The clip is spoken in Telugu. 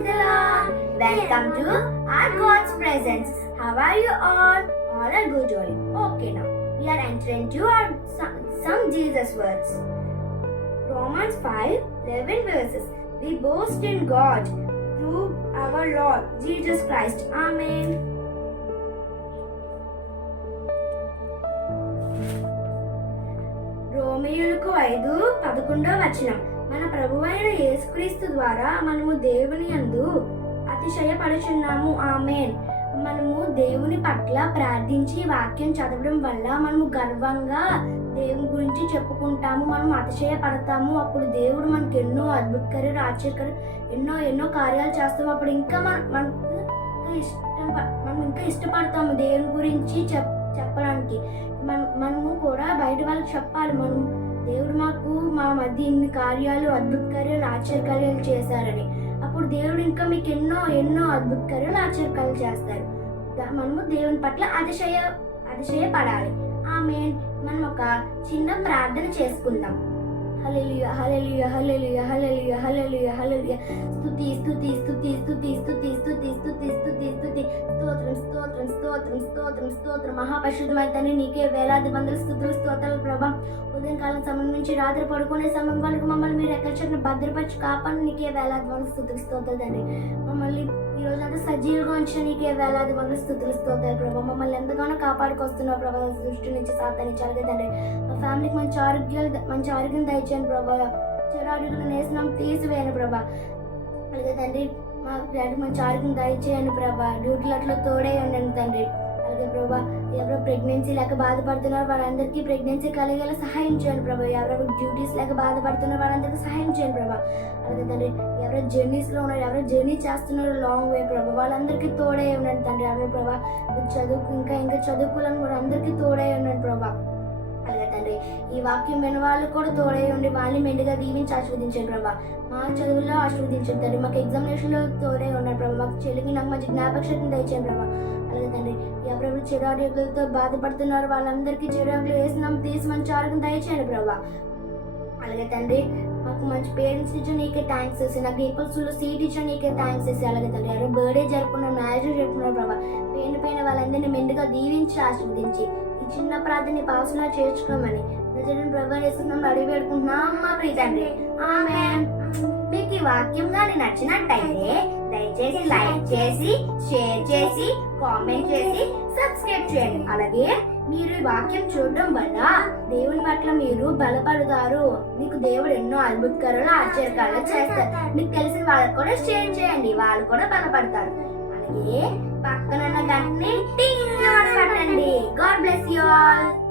Welcome to our God's presence. How are you all? All are good all. Okay now. We are entering to our some, some Jesus words. Romans 5, 11 verses. We boast in God through our Lord Jesus Christ. Amen. రోమియోలకు ఐదు పదకొండో వచనం మన ప్రభువైన యేసుక్రీస్తు ద్వారా మనము దేవుని యందు అతిశయపడుచున్నాము. ఆమెన్. మనము దేవుని పట్ల ప్రార్థించి వాక్యం చదవడం వల్ల మనము గర్వంగా దేవుని గురించి చెప్పుకుంటాము. మనం అతిశయపడతాము. అప్పుడు దేవుడు మనకి ఎన్నో అద్భుతకర ఆశ్చర్యకర ఎన్నో ఎన్నో కార్యాలు చేస్తాము అప్పుడు ఇంకా మన మనకు ఇష్టం మనం ఇంకా ఇష్టపడతాము దేవుని గురించి చెప్ చెప్పడానికి. మన మనము కూడా బయట వాళ్ళకి చెప్పాలి. మనం దేవుడు మాకు మా మధ్య ఇన్ని కార్యాలు అద్భుత కార్యాలు ఆశ్చర్యకార్యాలు చేశారని. అప్పుడు దేవుడు ఇంకా మీకు ఎన్నో ఎన్నో అద్భుత కార్యాలు ఆశ్చర్యకార్యాలు చేస్తారు. మనము దేవుని పట్ల అతిశయ అతిశయపడాలి ఆమె మనం ఒక చిన్న ప్రార్థన చేసుకుందాం. హల్లెలూయా హల్లెలూయా హల్లెలూయా హల్లెలూయా హల్లెలూయా హల్లెలూయా స్తుతి స్తుతి స్తుతి స్తుతి స్తుతి స్తుతి స్తుతి స్తుతి స్తుతి స్తోత్రం స్తోత్రం స్తోత్రం స్తోత్రం స్తోత్రం. మహాపరిశుద్ధమైన తండ్రి నీకే వేలాది వందల స్థుతులు స్తోత్రాలు ప్రభా. ఉదయం కాలం సమయం నుంచి రాత్రి పడుకునే సమయం వరకు మమ్మల్ని మీరు ఎక్కడ చెప్పిన భద్రపరిచి కాపాడు నీకే వేలాది వందల స్థుతులు స్తోత్రాలు తండ్రి. మమ్మల్ని ఈ రోజంతా సజీవుగా ఉంచిన నీకే వేలాది వందల స్థుతులు స్తోత్రాలు ప్రభా. మమ్మల్ని ఎంతగానో కాపాడుకొస్తున్నావు ప్రభా. దృష్టి నుంచి సాధించాలి చల్లగా తండ్రి. మా ఫ్యామిలీకి మంచి ఆరోగ్యాలు మంచి ఆరోగ్యం దయచేసి దయచేయండి ప్రభా. చెరాడుగులు నేసినాం తీసివేయను ప్రభా. అలాగే తండ్రి మా డాడీ మంచి ఆరోగ్యం దయచేయండి ప్రభా. డ్యూటీలు అట్లా తోడే ఉండండి తండ్రి. అలాగే ప్రభా ఎవరో ప్రెగ్నెన్సీ లేక బాధపడుతున్నారు వాళ్ళందరికీ ప్రెగ్నెన్సీ కలిగేలా సహాయం చేయండి ప్రభా. ఎవరెవరు డ్యూటీస్ లేక బాధపడుతున్నారు వాళ్ళందరికీ సహాయం చేయండి ప్రభా. అలాగే తండ్రి ఎవరో జర్నీస్లో ఉన్నారు ఎవరో జర్నీ చేస్తున్నారు లాంగ్ వే ప్రభా. వాళ్ళందరికీ తోడే ఉండండి తండ్రి. ఎవరో ప్రభా చదువుకు ఇంకా ఇంకా చదువుకోవాలని కూడా అందరికీ తోడే ఉండండి ప్రభా. అలాగే తండ్రి. ఈ వాక్యం విన వాళ్ళు కూడా తోడై ఉండి వాళ్ళని మెండుగా దీవించి ఆశీర్వదించండి ప్రభా. మా చదువుల్లో ఆశీర్వదించండి తండ్రి. మాకు ఎగ్జామినేషన్లో తోడై ఉన్నారు ప్రభా. మాకు చెల్లికి నాకు మంచి జ్ఞాపకశక్తిని దయచేయండి ప్రభా. అలాగే తండ్రి ఎవరెవరు చిరాకులతో బాధపడుతున్నారు వాళ్ళందరికీ చిరాకులు వేసినాం తీసి మంచి ఆరోగ్యం దయచేయండి ప్రభా. అలాగే తండ్రి మాకు మంచి పేరెంట్స్ ఇచ్చి నీకే థ్యాంక్స్ వేసి నాకు ఈక్వల్స్లో సీట్ ఇచ్చి నీకే థ్యాంక్స్ వేసి అలాగే తండ్రి ఎవరు బర్త్డే జరుపుకున్నారు మ్యారేజ్ జరుపుకున్నారు ప్రభా పేరు పైన వాళ్ళందరినీ మెండుగా దీవించి ఆశీర్వదించి ఈ చిన్న ప్రార్థన పాసలా చేర్చుకోమని. ప్రజలను ప్రభా అడిగి పెడుకుంటున్నాం మా ప్రీతండి ఆమె మీకు ఈ వాక్యం కానీ నచ్చినట్టయితే దయచేసి లైక్ చేసి షేర్ చేసి కామెంట్ చేసి సబ్స్క్రైబ్ చేయండి. అలాగే మీరు ఈ వాక్యం చూడడం వల్ల దేవుని పట్ల మీరు బలపడతారు. మీకు దేవుడు ఎన్నో అద్భుతకరాలు ఆశ్చర్యకాలు చేస్తారు. మీకు తెలిసిన వాళ్ళకి కూడా షేర్ చేయండి. వాళ్ళు కూడా బలపడతారు. అలాగే పక్కన ఉన్న గంటని God bless you all.